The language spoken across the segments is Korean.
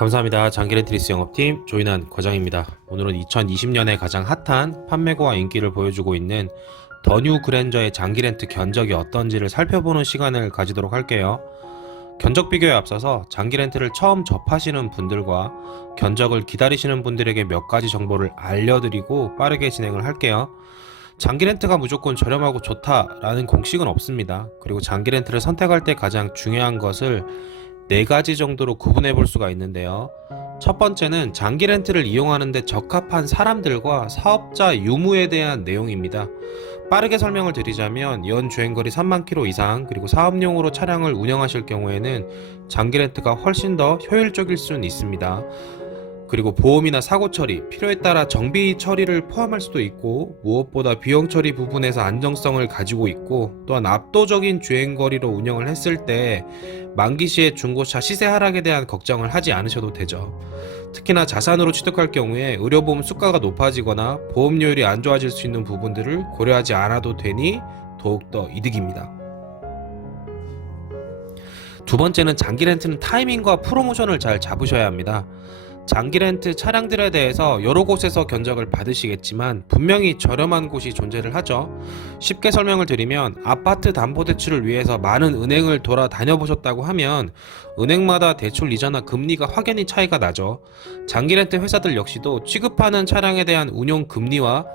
감사합니다. 장기렌트리스 영업팀 조인한 과장입니다. 오늘은 2020년에 가장 핫한 판매고와 인기를 보여주고 있는 더 뉴 그랜저의 장기렌트 견적이 어떤지를 살펴보는 시간을 가지도록 할게요. 견적 비교에 앞서서 장기렌트를 처음 접하시는 분들과 견적을 기다리시는 분들에게 몇 가지 정보를 알려드리고 빠르게 진행을 할게요. 장기렌트가 무조건 저렴하고 좋다라는 공식은 없습니다. 그리고 장기렌트를 선택할 때 가장 중요한 것을 4가지 정도로 구분해 볼 수가 있는데요. 첫 번째는 장기 렌트를 이용하는데 적합한 사람들과 사업자 유무에 대한 내용입니다. 빠르게 설명을 드리자면 연 주행거리 3만 킬로 이상 그리고 사업용으로 차량을 운영하실 경우에는 장기 렌트가 훨씬 더 효율적일 수는 있습니다. 그리고 보험이나 사고 처리, 필요에 따라 정비 처리를 포함할 수도 있고 무엇보다 비용 처리 부분에서 안정성을 가지고 있고 또한 압도적인 주행거리로 운영을 했을 때 만기 시에 중고차 시세 하락에 대한 걱정을 하지 않으셔도 되죠. 특히나 자산으로 취득할 경우에 의료보험 수가가 높아지거나 보험료율이 안 좋아질 수 있는 부분들을 고려하지 않아도 되니 더욱더 이득입니다. 두 번째는 장기 렌트는 타이밍과 프로모션을 잘 잡으셔야 합니다. 장기 렌트 차량들에 대해서 여러 곳에서 견적을 받으시겠지만 분명히 저렴한 곳이 존재를 하죠. 쉽게 설명을 드리면 아파트 담보대출을 위해서 많은 은행을 돌아다녀 보셨다고 하면 은행마다 대출 이자나 금리가 확연히 차이가 나죠. 장기 렌트 회사들 역시도 취급하는 차량에 대한 운용 금리와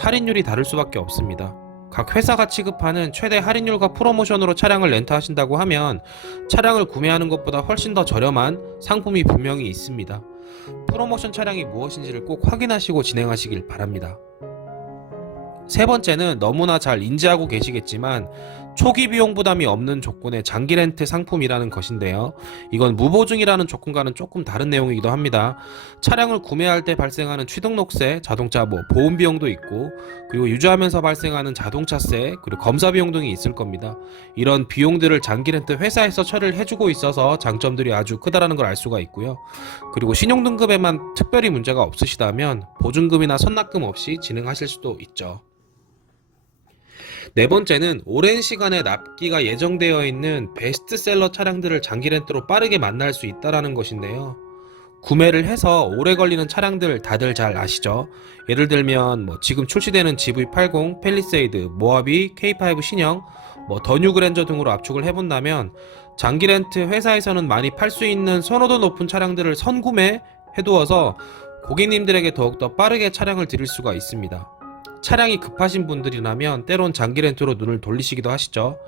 할인율이 다를 수밖에 없습니다. 각 회사가 취급하는 최대 할인율과 프로모션으로 차량을 렌트하신다고 하면 차량을 구매하는 것보다 훨씬 더 저렴한 상품이 분명히 있습니다. 프로모션 차량이 무엇인지를 꼭 확인하시고 진행하시길 바랍니다. 세 번째는 너무나 잘 인지하고 계시겠지만 초기 비용 부담이 없는 조건의 장기 렌트 상품이라는 것인데요. 이건 무보증이라는 조건과는 조금 다른 내용이기도 합니다. 차량을 구매할 때 발생하는 취등록세, 자동차 보험 비용도 있고 그리고 유지하면서 발생하는 자동차세, 그리고 검사 비용 등이 있을 겁니다. 이런 비용들을 장기 렌트 회사에서 처리를 해주고 있어서 장점들이 아주 크다라는 걸 알 수가 있고요. 그리고 신용등급에만 특별히 문제가 없으시다면 보증금이나 선납금 없이 진행하실 수도 있죠. 네 번째는 오랜 시간의 납기가 예정되어 있는 베스트셀러 차량들을 장기 렌트로 빠르게 만날 수 있다는 것인데요. 구매를 해서 오래 걸리는 차량들 다들 잘 아시죠? 예를 들면 지금 출시되는 GV80, 팰리세이드, 모하비, K5 신형, 더 뉴 그랜저 등으로 압축을 해본다면 장기 렌트 회사에서는 많이 팔 수 있는 선호도 높은 차량들을 선구매 해두어서 고객님들에게 더욱더 빠르게 차량을 드릴 수가 있습니다. 차량이 급하신 분들이라면 때론 장기 렌트로 눈을 돌리시기도 하시죠.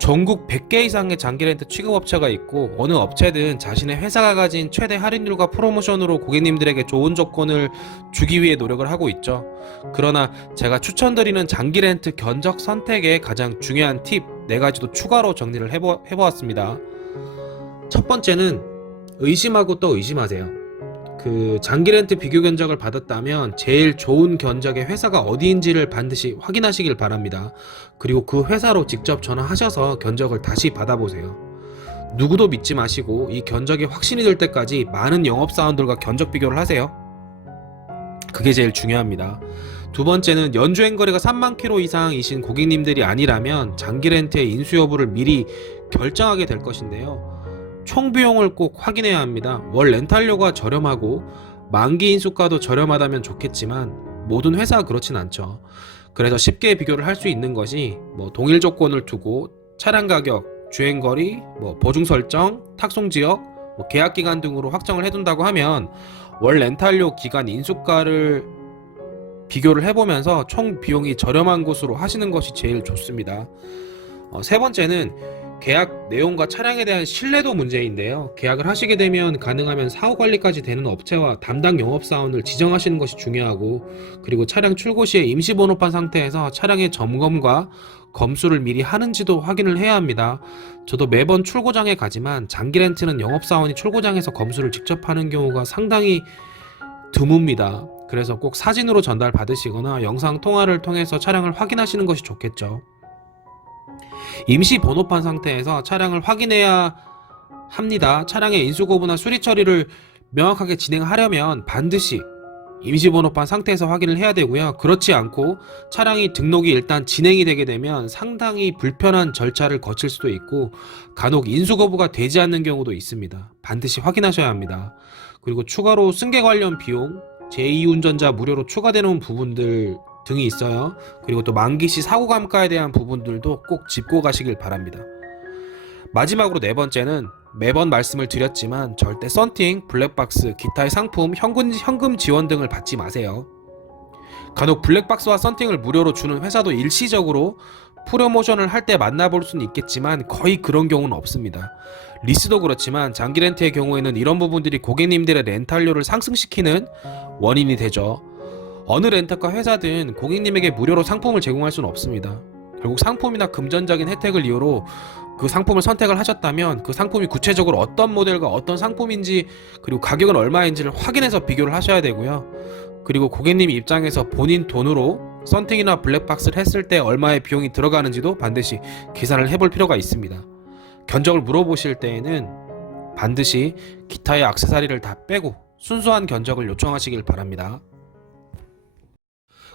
전국 100개 이상의 장기 렌트 취급업체가 있고 어느 업체든 자신의 회사가 가진 최대 할인율과 프로모션으로 고객님들에게 좋은 조건을 주기 위해 노력을 하고 있죠. 그러나 제가 추천드리는 장기 렌트 견적 선택의 가장 중요한 팁 4가지도 추가로 정리를 해보았습니다. 첫 번째는 의심하고 또 의심하세요. 장기 렌트 비교 견적을 받았다면 제일 좋은 견적의 회사가 어디인지를 반드시 확인하시길 바랍니다. 그리고 그 회사로 직접 전화하셔서 견적을 다시 받아보세요. 누구도 믿지 마시고 이 견적이 확신이 될 때까지 많은 영업사원들과 견적 비교를 하세요. 그게 제일 중요합니다. 두 번째는 연주행거리가 3만 킬로 이상이신 고객님들이 아니라면 장기 렌트의 인수 여부를 미리 결정하게 될 것인데요. 총 비용을 꼭 확인해야 합니다. 월 렌탈료가 저렴하고 만기 인수가도 저렴하다면 좋겠지만 모든 회사가 그렇진 않죠. 그래서 쉽게 비교를 할 수 있는 것이 동일 조건을 두고 차량 가격, 주행거리, 보증 설정, 탁송 지역, 계약 기간 등으로 확정을 해둔다고 하면 월 렌탈료 기간 인수가를 비교를 해보면서 총 비용이 저렴한 곳으로 하시는 것이 제일 좋습니다. 세 번째는 계약 내용과 차량에 대한 신뢰도 문제인데요. 계약을 하시게 되면 가능하면 사후관리까지 되는 업체와 담당 영업사원을 지정하시는 것이 중요하고 그리고 차량 출고 시에 임시번호판 상태에서 차량의 점검과 검수를 미리 하는지도 확인을 해야 합니다. 저도 매번 출고장에 가지만 장기 렌트는 영업사원이 출고장에서 검수를 직접 하는 경우가 상당히 드뭅니다. 그래서 꼭 사진으로 전달 받으시거나 영상 통화를 통해서 차량을 확인하시는 것이 좋겠죠. 임시 번호판 상태에서 차량을 확인해야 합니다. 차량의 인수거부나 수리 처리를 명확하게 진행하려면 반드시 임시번호판 상태에서 확인을 해야 되고요. 그렇지 않고 차량이 등록이 일단 진행이 되게 되면 상당히 불편한 절차를 거칠 수도 있고 간혹 인수 거부가 되지 않는 경우도 있습니다. 반드시 확인하셔야 합니다. 그리고 추가로 승계 관련 비용, 제2운전자 무료로 추가되는 부분들 등이 있어요. 그리고 또 만기시 사고감가에 대한 부분들도 꼭 짚고 가시길 바랍니다. 마지막으로 네 번째는 매번 말씀을 드렸지만 절대 썬팅, 블랙박스, 기타의 상품, 현금 지원 등을 받지 마세요. 간혹 블랙박스와 썬팅을 무료로 주는 회사도 일시적으로 프로모션을 할 때 만나볼 수는 있겠지만 거의 그런 경우는 없습니다. 리스도 그렇지만 장기 렌트의 경우에는 이런 부분들이 고객님들의 렌탈료를 상승시키는 원인이 되죠. 어느 렌터카 회사든 고객님에게 무료로 상품을 제공할 수는 없습니다. 결국 상품이나 금전적인 혜택을 이유로 그 상품을 선택을 하셨다면 그 상품이 구체적으로 어떤 모델과 어떤 상품인지 그리고 가격은 얼마인지를 확인해서 비교를 하셔야 되고요. 그리고 고객님 입장에서 본인 돈으로 썬팅이나 블랙박스를 했을 때 얼마의 비용이 들어가는지도 반드시 계산을 해볼 필요가 있습니다. 견적을 물어보실 때에는 반드시 기타의 액세서리를 다 빼고 순수한 견적을 요청하시길 바랍니다.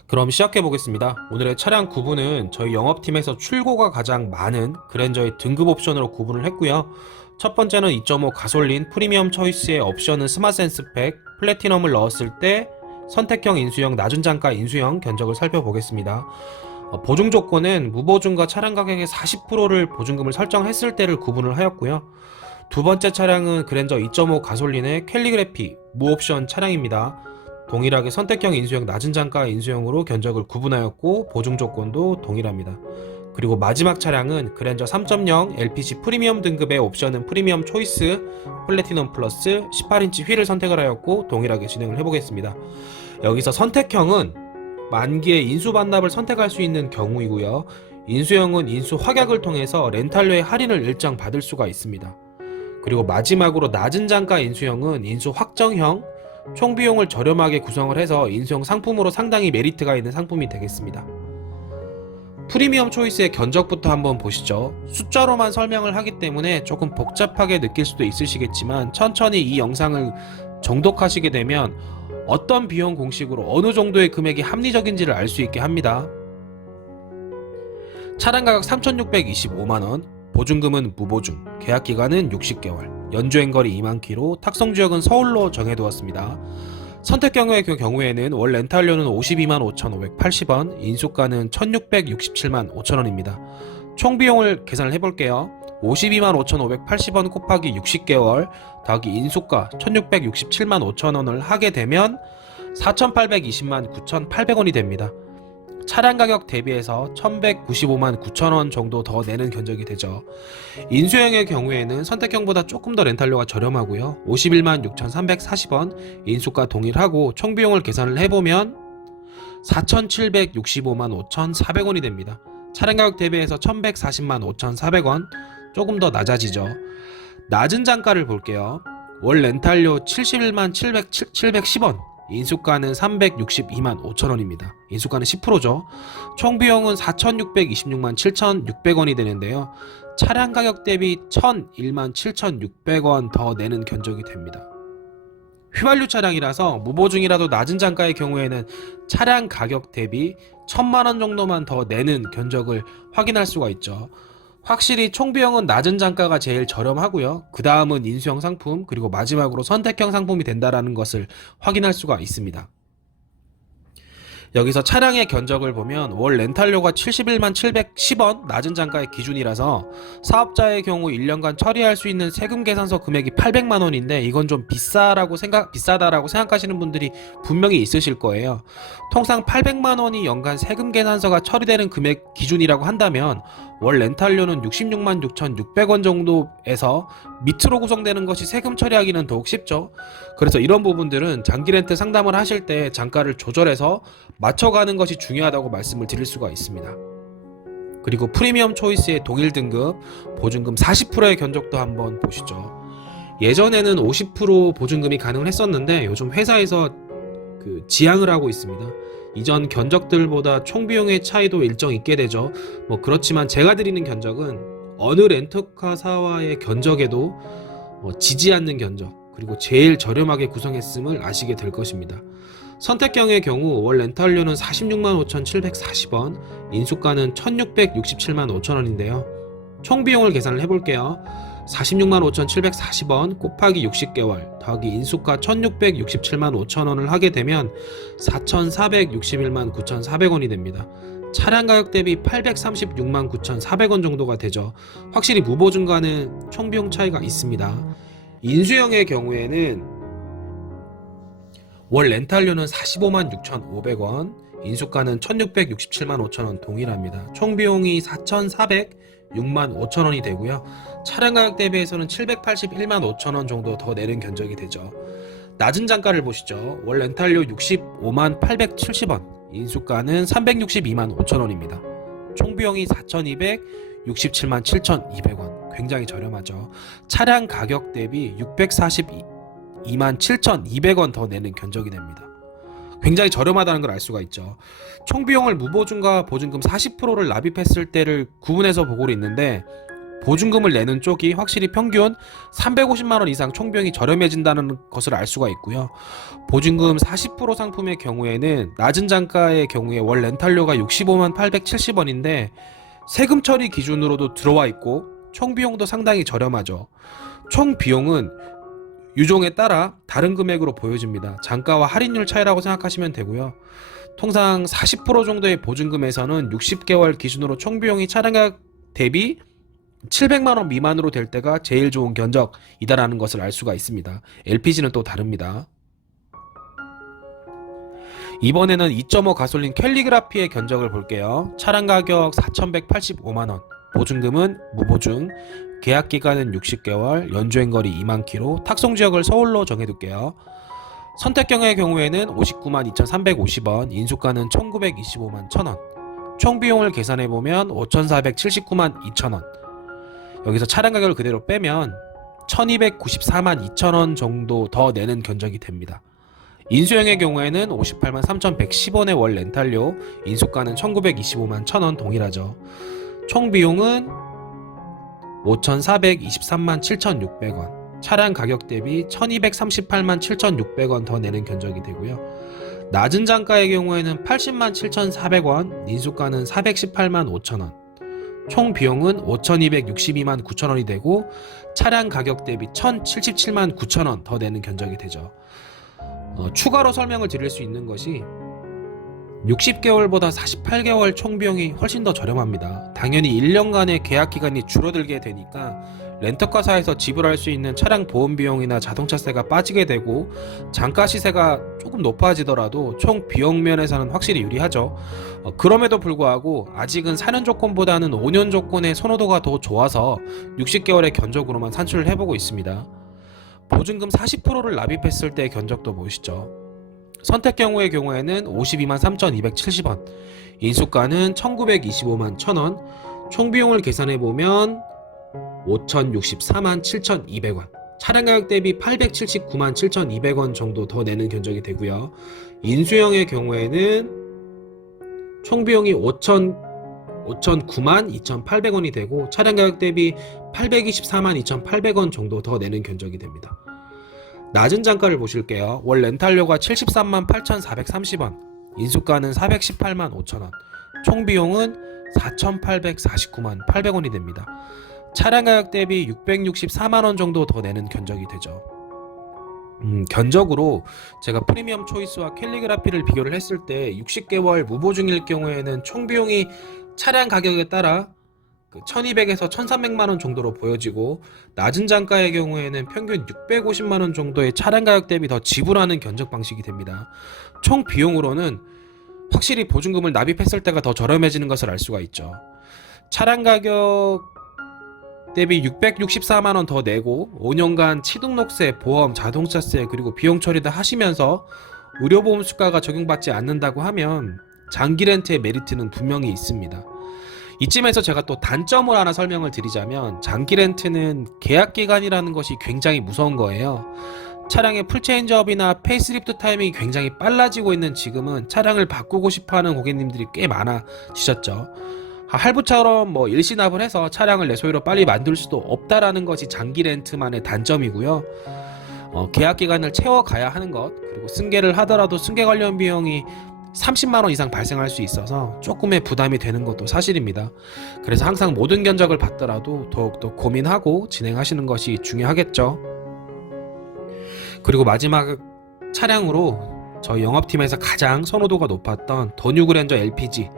그럼 시작해 보겠습니다. 오늘의 차량 구분은 저희 영업팀에서 출고가 가장 많은 그랜저의 등급 옵션으로 구분을 했고요. 첫 번째는 2.5 가솔린 프리미엄 초이스의 옵션은 스마트센스 팩, 플래티넘을 넣었을 때 선택형 인수형, 낮은 단가 인수형 견적을 살펴보겠습니다. 보증 조건은 무보증과 차량 가격의 40%를 보증금을 설정했을 때를 구분을 하였고요. 두 번째 차량은 그랜저 2.5 가솔린의 캘리그래피 무옵션 차량입니다. 동일하게 선택형 인수형, 낮은 단가 인수형으로 견적을 구분하였고 보증 조건도 동일합니다. 그리고 마지막 차량은 그랜저 3.0 LPG 프리미엄 등급의 옵션은 프리미엄 초이스 플래티넘 플러스 18인치 휠을 선택을 하였고 동일하게 진행을 해보겠습니다. 여기서 선택형은 만기에 인수 반납을 선택할 수 있는 경우이고요. 인수형은 인수 확약을 통해서 렌탈료의 할인을 일정 받을 수가 있습니다. 그리고 마지막으로 낮은 단가 인수형은 인수 확정형, 총 비용을 저렴하게 구성을 해서 인수형 상품으로 상당히 메리트가 있는 상품이 되겠습니다. 프리미엄 초이스의 견적부터 한번 보시죠. 숫자로만 설명을 하기 때문에 조금 복잡하게 느낄 수도 있으시겠지만 천천히 이 영상을 정독하시게 되면 어떤 비용 공식으로 어느 정도의 금액이 합리적인지를 알 수 있게 합니다. 차량 가격 3,625만원, 보증금은 무보증, 계약기간은 60개월, 연주행거리 2만 km, 탁송지역은 서울로 정해두었습니다. 선택 경우에는 월 렌탈료는 52만 5,580원, 인수가는 1,667만 5천원입니다. 총 비용을 계산을 해볼게요. 52만 5,580원 곱하기 60개월 더하기 인수가 1,667만 5천원을 하게 되면 4,820만 9,800원이 됩니다. 차량 가격 대비해서 1,195만 9천원 정도 더 내는 견적이 되죠. 인수형의 경우에는 선택형보다 조금 더 렌탈료가 저렴하고요. 51만 6,340원, 인수가 동일하고 총 비용을 계산을 해보면 4,765만 5,400원이 됩니다. 차량 가격 대비해서 1,140만 5,400원, 조금 더 낮아지죠. 낮은 단가를 볼게요. 월 렌탈료 71만 710원, 인수가는 362만 5천원입니다. 인수가는 10%죠. 총 비용은 4,626만 7,600원이 되는데요. 차량 가격 대비 1,001만 7,600원 더 내는 견적이 됩니다. 휘발유 차량이라서 무보증이라도 낮은 단가의 경우에는 차량 가격 대비 1,000만원 정도만 더 내는 견적을 확인할 수가 있죠. 확실히 총 비용은 낮은 단가가 제일 저렴하고요. 그 다음은 인수형 상품, 그리고 마지막으로 선택형 상품이 된다는 것을 확인할 수가 있습니다. 여기서 차량의 견적을 보면 월 렌탈료가 71만 710원 낮은 단가의 기준이라서 사업자의 경우 1년간 처리할 수 있는 세금 계산서 금액이 800만원인데 이건 좀 비싸다라고 생각하시는 분들이 분명히 있으실 거예요. 통상 800만원이 연간 세금 계산서가 처리되는 금액 기준이라고 한다면 월 렌탈료는 66만 6,600원 정도에서 밑으로 구성되는 것이 세금 처리하기는 더욱 쉽죠. 그래서 이런 부분들은 장기 렌트 상담을 하실 때 단가를 조절해서 맞춰가는 것이 중요하다고 말씀을 드릴 수가 있습니다. 그리고 프리미엄 초이스의 동일 등급 보증금 40%의 견적도 한번 보시죠. 예전에는 50% 보증금이 가능을 했었는데 요즘 회사에서 지양을 하고 있습니다. 이전 견적들보다 총 비용의 차이도 일정 있게 되죠. 그렇지만 제가 드리는 견적은 어느 렌터카사와의 견적에도 지지 않는 견적, 그리고 제일 저렴하게 구성했음을 아시게 될 것입니다. 선택경의 경우 월 렌탈료는 46만 5,740원, 인수가는 1,667만 5천원인데요. 총 비용을 계산을 해볼게요. 46만 5,740원 곱하기 60개월 더하기 인수가 1,667만 5천원을 하게 되면 4,461만 9,400원이 됩니다. 차량 가격 대비 836만 9,400원 정도가 되죠. 확실히 무보증과는 총 비용 차이가 있습니다. 인수형의 경우에는 월 렌탈료는 45만 6,500원, 인수가는 1,667만 5천원 동일합니다. 총 비용이 4,406만 5천원이 되고요. 차량 가격 대비해서는 781만 5천원 정도 더 내는 견적이 되죠. 낮은 단가를 보시죠. 월 렌탈료 65만 870원, 인수가는 362만 5천원입니다. 총 비용이 4,267만 7,200원, 굉장히 저렴하죠. 차량 가격 대비 642만 7,200원 더 내는 견적이 됩니다. 굉장히 저렴하다는 걸 알 수가 있죠. 총 비용을 무보증과 보증금 40%를 납입했을 때를 구분해서 보고 있는데, 보증금을 내는 쪽이 확실히 평균 350만원 이상 총 비용이 저렴해진다는 것을 알 수가 있고요. 보증금 40% 상품의 경우에는 낮은 단가의 경우에 월 렌탈료가 65만 870원인데 세금 처리 기준으로도 들어와 있고 총 비용도 상당히 저렴하죠. 총 비용은 유종에 따라 다른 금액으로 보여집니다. 단가와 할인율 차이라고 생각하시면 되고요. 통상 40% 정도의 보증금에서는 60개월 기준으로 총 비용이 차량 가격 대비 700만원 미만으로 될 때가 제일 좋은 견적이다라는 것을 알 수가 있습니다. LPG는 또 다릅니다. 이번에는 2.5 가솔린 캘리그라피의 견적을 볼게요. 차량 가격 4,185만원, 보증금은 무보증, 계약기간은 60개월, 연주행거리 2만 km, 탁송지역을 서울로 정해둘게요. 선택경의 경우에는 59만 2,350원, 인수가는 1,925만 1,000원, 총 비용을 계산해보면 5,479만 2,000원, 여기서 차량 가격을 그대로 빼면 1,294만 2천원 정도 더 내는 견적이 됩니다. 인수형의 경우에는 58만 3,110원의 월 렌탈료, 인수가는 1,925만 1,000원 동일하죠. 총 비용은 5,423만 7,600원, 차량 가격 대비 1,238만 7,600원 더 내는 견적이 되고요. 낮은 단가의 경우에는 80만 7,400원, 인수가는 418만 5천원, 총 비용은 5,262만 9천원이 되고 차량 가격 대비 1,077만 9천원 더 내는 견적이 되죠. 추가로 설명을 드릴 수 있는 것이 60개월보다 48개월 총 비용이 훨씬 더 저렴합니다. 당연히 1년간의 계약 기간이 줄어들게 되니까 렌터카사에서 지불할 수 있는 차량 보험 비용이나 자동차세가 빠지게 되고 장가 시세가 조금 높아지더라도 총 비용 면에서는 확실히 유리하죠. 그럼에도 불구하고 아직은 4년 조건보다는 5년 조건의 선호도가 더 좋아서 60개월의 견적으로만 산출을 해보고 있습니다. 보증금 40%를 납입했을 때의 견적도 보시죠. 선택 경우에는 52만 3,270원, 인수가는 1,925만 1,000원, 총 비용을 계산해보면 5,064만 7,200원, 차량 가격 대비 879만 7,200원 정도 더 내는 견적이 되고요. 인수형의 경우에는 총 비용이 5,009만 2,800원이 되고 차량 가격 대비 824만 2,800원 정도 더 내는 견적이 됩니다. 낮은 단가를 보실게요. 월 렌탈료가 73만 8,430원, 인수가는 418만 5천원, 총 비용은 4,849만 800원이 됩니다. 차량 가격 대비 664만원 정도 더 내는 견적이 되죠. 견적으로 제가 프리미엄 초이스와 캘리그라피를 비교를 했을 때 60개월 무보증일 경우에는 총 비용이 차량 가격에 따라 1200에서 1300만원 정도로 보여지고 낮은 단가의 경우에는 평균 650만원 정도의 차량 가격 대비 더 지불하는 견적 방식이 됩니다. 총 비용으로는 확실히 보증금을 납입했을 때가 더 저렴해지는 것을 알 수가 있죠. 차량 가격 대비 664만원 더 내고 5년간 취등록세, 보험, 자동차세 그리고 비용 처리 다 하시면서 의료보험 수가가 적용받지 않는다고 하면 장기 렌트의 메리트는 분명히 있습니다. 이쯤에서 제가 또 단점을 하나 설명을 드리자면 장기 렌트는 계약 기간이라는 것이 굉장히 무서운 거예요. 차량의 풀체인지업이나 페이스리프트 타이밍이 굉장히 빨라지고 있는 지금은 차량을 바꾸고 싶어하는 고객님들이 꽤 많아지셨죠. 할부처럼 일시납을 해서 차량을 내 소유로 빨리 만들 수도 없다라는 것이 장기 렌트만의 단점이고요. 계약 기간을 채워가야 하는 것, 그리고 승계를 하더라도 승계 관련 비용이 30만 원 이상 발생할 수 있어서 조금의 부담이 되는 것도 사실입니다. 그래서 항상 모든 견적을 받더라도 더욱더 고민하고 진행하시는 것이 중요하겠죠. 그리고 마지막 차량으로 저희 영업팀에서 가장 선호도가 높았던 더 뉴그랜저 LPG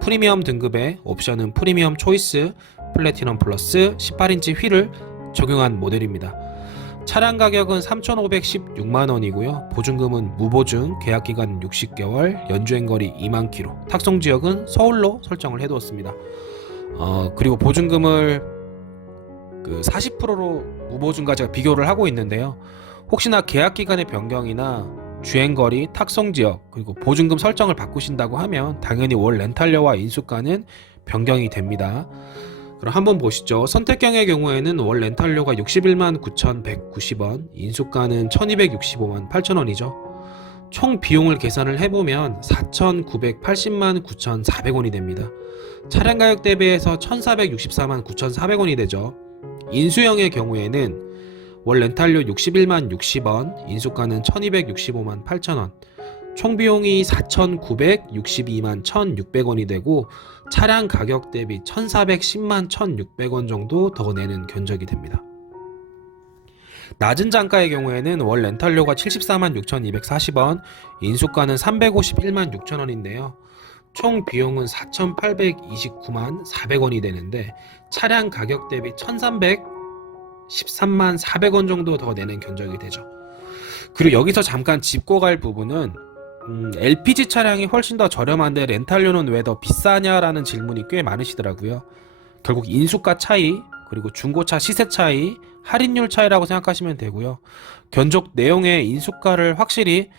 프리미엄 등급의 옵션은 프리미엄 초이스 플래티넘 플러스 18인치 휠을 적용한 모델입니다. 차량 가격은 3,516만원이고요. 보증금은 무보증, 계약기간 60개월, 연주행거리 2만 km, 탁송지역은 서울로 설정을 해두었습니다. 그리고 보증금을 40%로 무보증과 제가 비교를 하고 있는데요. 혹시나 계약기간의 변경이나 주행거리, 탁송지역, 그리고 보증금 설정을 바꾸신다고 하면 당연히 월 렌탈료와 인수가는 변경이 됩니다. 그럼 한번 보시죠. 선택경의 경우에는 월 렌탈료가 61만 9,190원, 인수가는 1,265만 8천원이죠. 총 비용을 계산을 해보면 4,980만 9,400원이 됩니다. 차량 가격 대비해서 1,464만 9,400원이 되죠. 인수형의 경우에는 월 렌탈료 61만 60원, 인수가는 1,265만 8천원, 총 비용이 4,962만 1,600원이 되고 차량 가격 대비 1,410만 1,600원 정도 더 내는 견적이 됩니다. 낮은 단가의 경우에는 월 렌탈료가 74만 6,240원, 인수가는 351만 6천원인데요. 총 비용은 4,829만 400원이 되는데 차량 가격 대비 1,313만 400원 정도 더 내는 견적이 되죠. 그리고 여기서 잠깐 짚고 갈 부분은 LPG 차량이 훨씬 더 저렴한데 렌탈료는 왜 더 비싸냐라는 질문이 꽤 많으시더라고요. 결국 인수가 차이, 그리고 중고차 시세 차이, 할인율 차이라고 생각하시면 되고요. 견적 내용의 인수가를 확실히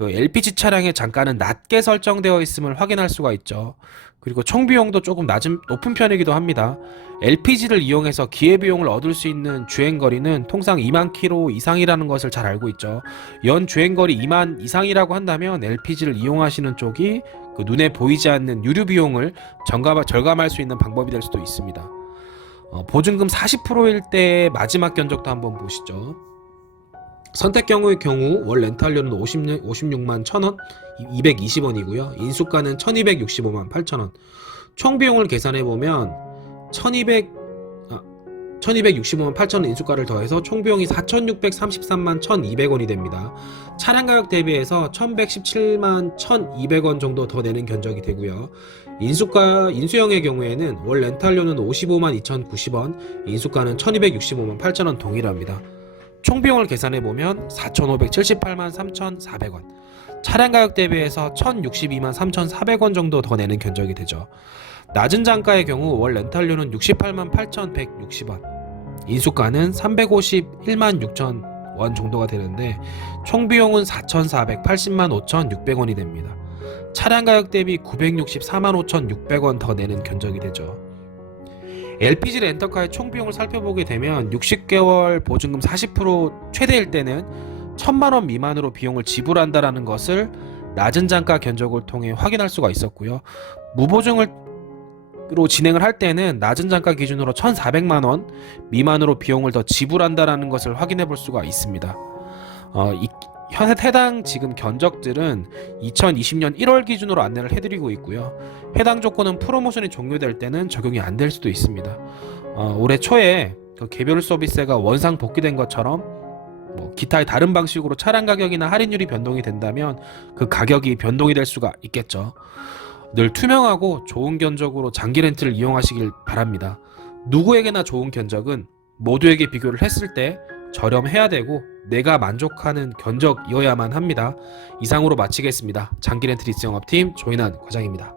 LPG 차량의 단가는 낮게 설정되어 있음을 확인할 수가 있죠. 그리고 총 비용도 조금 높은 편이기도 합니다. LPG를 이용해서 기회비용을 얻을 수 있는 주행거리는 통상 2만 km 이상이라는 것을 잘 알고 있죠. 연 주행거리 2만 이상이라고 한다면 LPG를 이용하시는 쪽이 눈에 보이지 않는 유류비용을 절감할 수 있는 방법이 될 수도 있습니다. 보증금 40%일 때의 마지막 견적도 한번 보시죠. 선택 경우의 경우 월 렌탈료는 56만 1,000원 220원이고요. 인수가는 1,265만 8천원. 총 비용을 계산해보면 1,265만 8천원 인수가를 더해서 총 비용이 4,633만 1,200원이 됩니다. 차량 가격 대비해서 1,117만 1,200원 정도 더 내는 견적이 되고요. 인수형의 경우에는 월 렌탈료는 55만 2,090원, 인수가는 1,265만 8천원 동일합니다. 총 비용을 계산해보면 4,578만 3,400원, 차량 가격 대비해서 1,062만 3,400원 정도 더 내는 견적이 되죠. 낮은 단가의 경우 월 렌탈료는 68만 8,160원, 인수가는 351만 6,000원 정도가 되는데 총 비용은 4,480만 5,600원이 됩니다. 차량 가격 대비 964만 5,600원 더 내는 견적이 되죠. LPG 렌터카의 총 비용을 살펴보게 되면 60개월 보증금 40% 최대일 때는 1,000만원 미만으로 비용을 지불한다라는 것을 낮은 단가 견적을 통해 확인할 수가 있었고요. 무보증으로 진행을 할 때는 낮은 단가 기준으로 1,400만원 미만으로 비용을 더 지불한다라는 것을 확인해 볼 수가 있습니다. 해당 지금 견적들은 2020년 1월 기준으로 안내를 해드리고 있고요. 해당 조건은 프로모션이 종료될 때는 적용이 안 될 수도 있습니다. 올해 초에 개별 서비스가 원상 복귀된 것처럼 기타의 다른 방식으로 차량 가격이나 할인율이 변동이 된다면 그 가격이 변동이 될 수가 있겠죠. 늘 투명하고 좋은 견적으로 장기 렌트를 이용하시길 바랍니다. 누구에게나 좋은 견적은 모두에게 비교를 했을 때 저렴해야 되고 내가 만족하는 견적이어야만 합니다. 이상으로 마치겠습니다. 장기 렌트 리스 영업팀 조인환 과장입니다.